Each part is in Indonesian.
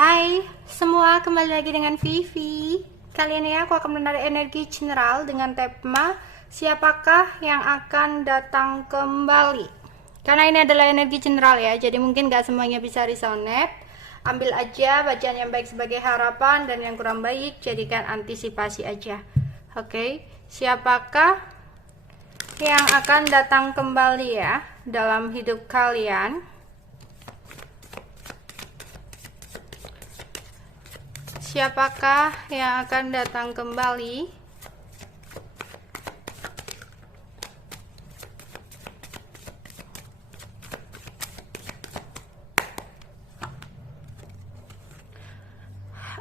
Hai semua, kembali lagi dengan Vivi. Kali ini aku akan menarik energi general dengan tema siapakah yang akan datang kembali. Karena ini adalah energi general ya, jadi mungkin gak semuanya bisa resonate. Ambil aja bacaan yang baik sebagai harapan dan yang kurang baik jadikan antisipasi aja. Oke, siapakah yang akan datang kembali ya dalam hidup kalian? Siapakah yang akan datang kembali?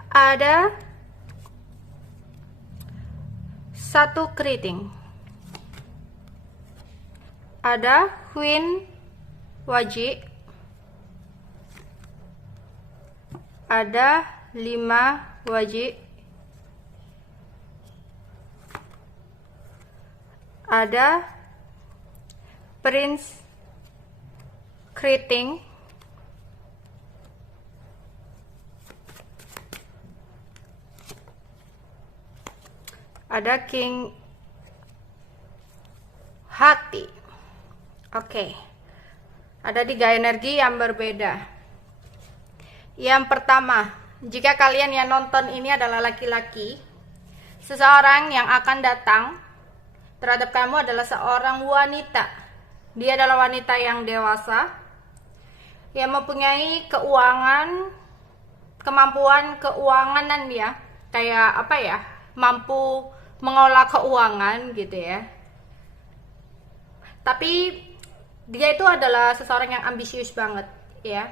Ada satu keriting. Ada Queen Wajik. Ada 5 wajik. Ada Prince Keriting. Ada King Hati. Oke. Ada 3 energi yang berbeda. Yang pertama, jika kalian yang nonton ini adalah laki-laki, seseorang yang akan datang terhadap kamu adalah seorang wanita. Dia adalah wanita yang dewasa, yang mempunyai keuangan, kemampuan keuangan dia, kayak apa ya, mampu mengolah keuangan gitu ya. Tapi dia itu adalah seseorang yang ambisius banget ya.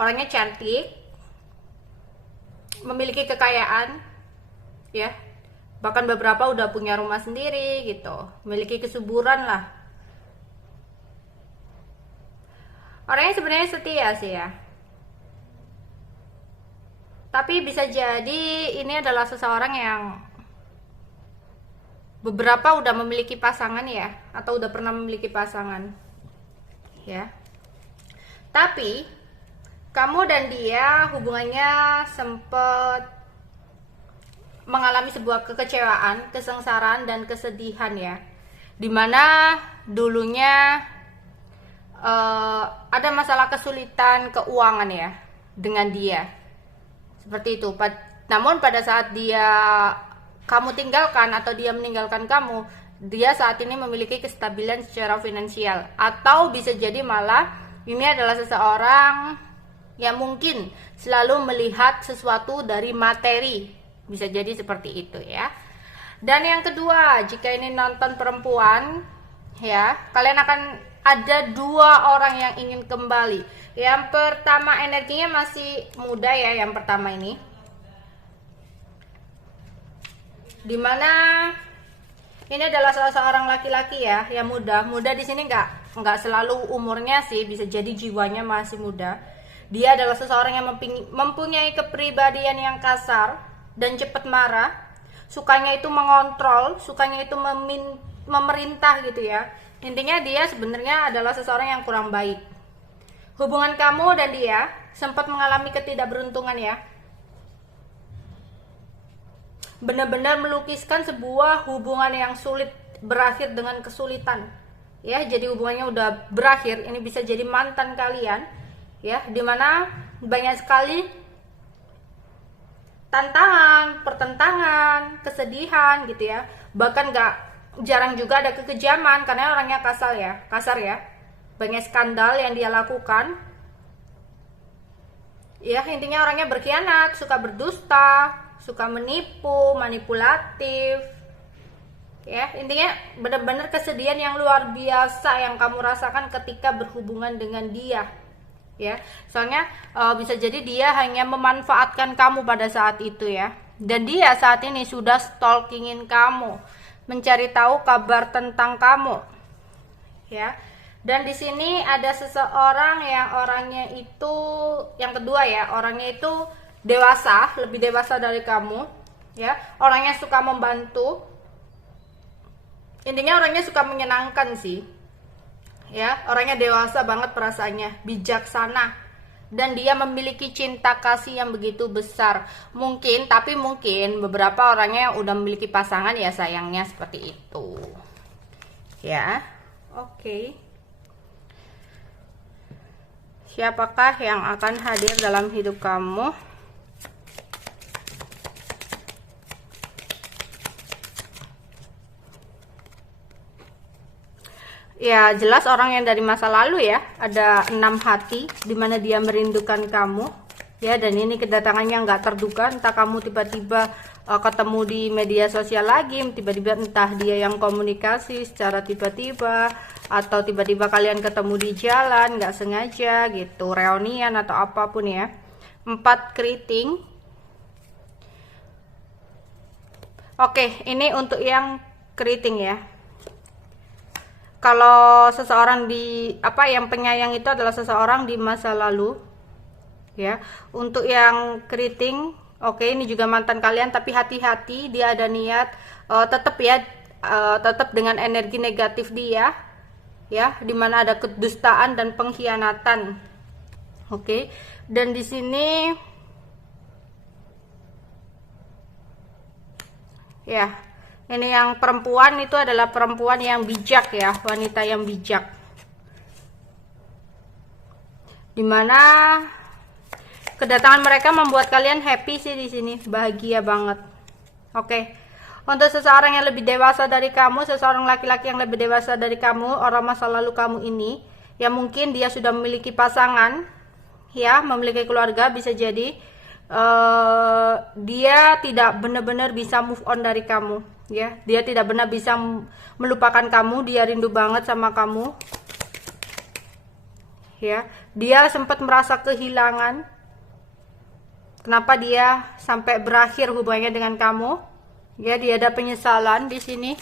Orangnya cantik, memiliki kekayaan ya, bahkan beberapa udah punya rumah sendiri gitu, memiliki kesuburan lah. Orangnya sebenarnya setia sih ya, tapi bisa jadi ini adalah seseorang yang beberapa udah memiliki pasangan ya, atau udah pernah memiliki pasangan ya. Tapi kamu dan dia hubungannya sempat mengalami sebuah kekecewaan, kesengsaraan, dan kesedihan ya, dimana dulunya ada masalah kesulitan keuangan ya dengan dia, seperti itu. Namun pada saat kamu tinggalkan atau dia meninggalkan kamu, dia saat ini memiliki kestabilan secara finansial, atau bisa jadi malah ini adalah seseorang yang mungkin selalu melihat sesuatu dari materi, bisa jadi seperti itu ya. Dan yang kedua, jika ini nonton perempuan ya, kalian akan ada 2 orang yang ingin kembali. Yang pertama energinya masih muda ya, yang pertama ini, dimana ini adalah salah seorang laki-laki ya yang muda. Muda di sini nggak selalu umurnya sih, bisa jadi jiwanya masih muda. Dia adalah seseorang yang mempunyai kepribadian yang kasar dan cepat marah. Sukanya itu mengontrol, sukanya itu memerintah gitu ya. Intinya dia sebenarnya adalah seseorang yang kurang baik. Hubungan kamu dan dia sempat mengalami ketidakberuntungan ya. Benar-benar melukiskan sebuah hubungan yang sulit berakhir dengan kesulitan ya. Jadi hubungannya udah berakhir, ini bisa jadi mantan kalian ya, dimana banyak sekali tantangan, pertentangan, kesedihan gitu ya. Bahkan jarang juga ada kekejaman karena orangnya kasar ya. Banyak skandal yang dia lakukan ya. Intinya orangnya berkhianat, suka berdusta, suka menipu, manipulatif ya. Intinya benar-benar kesedihan yang luar biasa yang kamu rasakan ketika berhubungan dengan dia ya. Soalnya bisa jadi dia hanya memanfaatkan kamu pada saat itu ya, dan dia saat ini sudah stalkingin kamu, mencari tahu kabar tentang kamu ya. Dan di sini ada seseorang yang orangnya itu, yang kedua ya, orangnya itu dewasa, lebih dewasa dari kamu ya. Orangnya suka membantu, intinya orangnya suka menyenangkan sih ya. Orangnya dewasa banget perasaannya, bijaksana dan dia memiliki cinta kasih yang begitu besar. Mungkin, tapi mungkin beberapa orangnya yang udah memiliki pasangan ya sayangnya seperti itu. Ya, oke. Siapakah yang akan hadir dalam hidup kamu? Ya, jelas orang yang dari masa lalu ya. Ada 6 hati dimana dia merindukan kamu. Ya, dan ini kedatangannya nggak terduga. Entah kamu tiba-tiba ketemu di media sosial lagi, tiba-tiba entah dia yang komunikasi secara tiba-tiba, atau tiba-tiba kalian ketemu di jalan nggak sengaja gitu, reunian atau apapun ya. 4 keriting. Oke, ini untuk yang keriting ya. Kalau seseorang yang penyayang itu adalah seseorang di masa lalu ya. Untuk yang keriting, oke, ini juga mantan kalian, tapi hati-hati, dia ada niat tetap dengan energi negatif dia ya, dimana ada kedustaan dan pengkhianatan. Oke, dan di sini ya, ini yang perempuan itu adalah perempuan yang bijak ya, wanita yang bijak. Dimana kedatangan mereka membuat kalian happy sih di sini, bahagia banget. Oke. Untuk seseorang yang lebih dewasa dari kamu, seseorang laki-laki yang lebih dewasa dari kamu, orang masa lalu kamu ini, ya mungkin dia sudah memiliki pasangan, ya, memiliki keluarga, bisa jadi dia tidak benar-benar bisa move on dari kamu. Ya, dia tidak benar bisa melupakan kamu, dia rindu banget sama kamu. Ya, dia sempat merasa kehilangan. Kenapa dia sampai berakhir hubungannya dengan kamu? Ya, dia ada penyesalan di sini.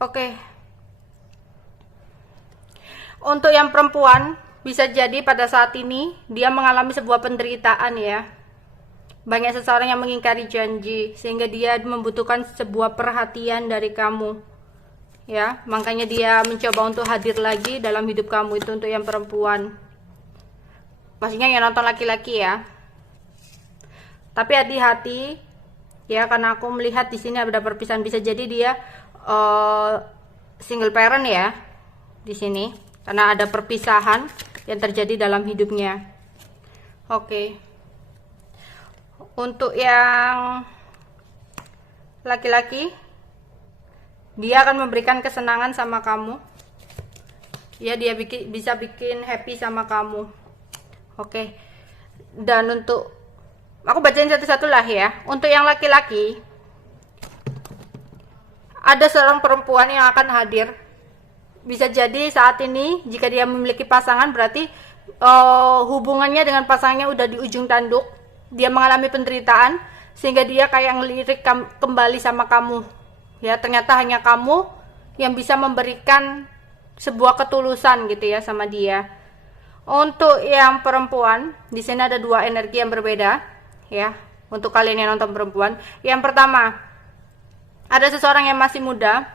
Oke. Untuk yang perempuan, bisa jadi pada saat ini dia mengalami sebuah penderitaan ya. Banyak seseorang yang mengingkari janji sehingga dia membutuhkan sebuah perhatian dari kamu. Ya, makanya dia mencoba untuk hadir lagi dalam hidup kamu. Itu untuk yang perempuan. Pastinya yang nonton laki-laki ya. Tapi hati-hati ya, karena aku melihat di sini ada perpisahan, bisa jadi dia single parent ya di sini. Karena ada perpisahan yang terjadi dalam hidupnya. Oke. Untuk yang laki-laki, dia akan memberikan kesenangan sama kamu. Ya, dia bisa bikin happy sama kamu. Oke. Dan untuk, aku bacain satu-satu lah ya. Untuk yang laki-laki, ada seorang perempuan yang akan hadir. Bisa jadi saat ini jika dia memiliki pasangan, berarti hubungannya dengan pasangannya udah di ujung tanduk. Dia mengalami penderitaan sehingga dia kayak ngelirik kembali sama kamu. Ya, ternyata hanya kamu yang bisa memberikan sebuah ketulusan gitu ya sama dia. Untuk yang perempuan, di sini ada 2 energi yang berbeda ya. Untuk kalian yang nonton perempuan, yang pertama, ada seseorang yang masih muda,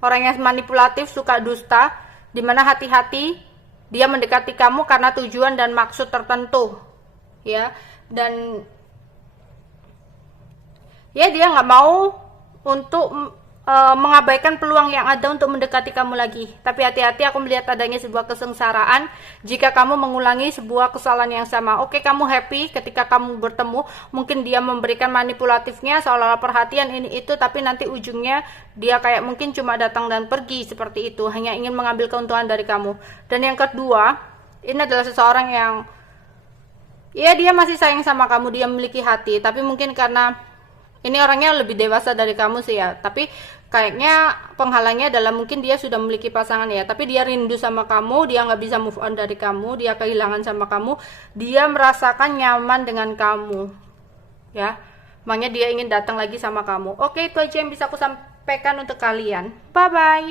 orang yang manipulatif, suka dusta, dimana hati-hati dia mendekati kamu karena tujuan dan maksud tertentu, ya. Dan ya, dia nggak mau untuk mengabaikan peluang yang ada untuk mendekati kamu lagi. Tapi hati-hati, aku melihat adanya sebuah kesengsaraan jika kamu mengulangi sebuah kesalahan yang sama. Oke, kamu happy ketika kamu bertemu, mungkin dia memberikan manipulatifnya seolah-olah perhatian ini itu, tapi nanti ujungnya dia kayak mungkin cuma datang dan pergi seperti itu, hanya ingin mengambil keuntungan dari kamu. Dan yang kedua, ini adalah seseorang yang ya, dia masih sayang sama kamu, dia memiliki hati, tapi mungkin karena ini orangnya lebih dewasa dari kamu sih ya, tapi kayaknya penghalangnya adalah mungkin dia sudah memiliki pasangan ya, tapi dia rindu sama kamu, dia nggak bisa move on dari kamu, dia kehilangan sama kamu, dia merasakan nyaman dengan kamu ya, makanya dia ingin datang lagi sama kamu. Oke, itu aja yang bisa aku sampaikan untuk kalian. Bye bye.